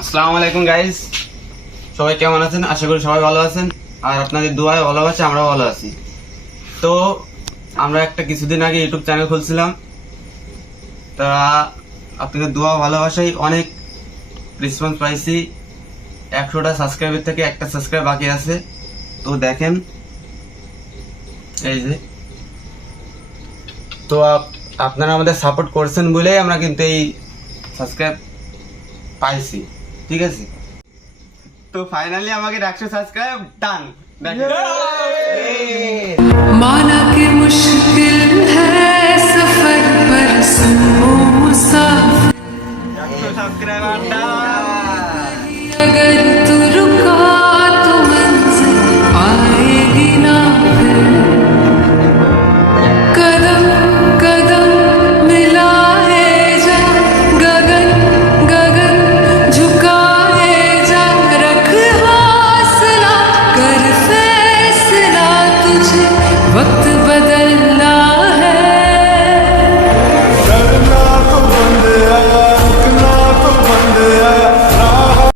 আসসালামু আলাইকুম গাইস, সবাই কেমন আছেন? আশা করি সবাই ভালো আছেন, আর আপনাদের দোয়ায় ভালোবাসে আমরাও ভালো আছি। তো আমরা একটা কিছুদিন আগে ইউটিউব চ্যানেল খুলছিলাম, তা আপনাদের দোয়া ভালোবাসাই অনেক রেসপন্স পাইছি। 100টা সাবস্ক্রাইবার থেকে একটা সাবস্ক্রাইব বাকি আছে। তো দেখেন এই যে, তো আপনারা আমাদের সাপোর্ট করছেন বলেই আমরা কিন্তু এই সাবস্ক্রাইব পাইছি, ঠিক আছে? তো ফাইনালি আমাকে 100 সাবস্ক্রাইব ডান। माना कि मुश्किल है सफर पर सुनो मुसाफिर 100 সাবস্ক্রাইবার ডান। अगर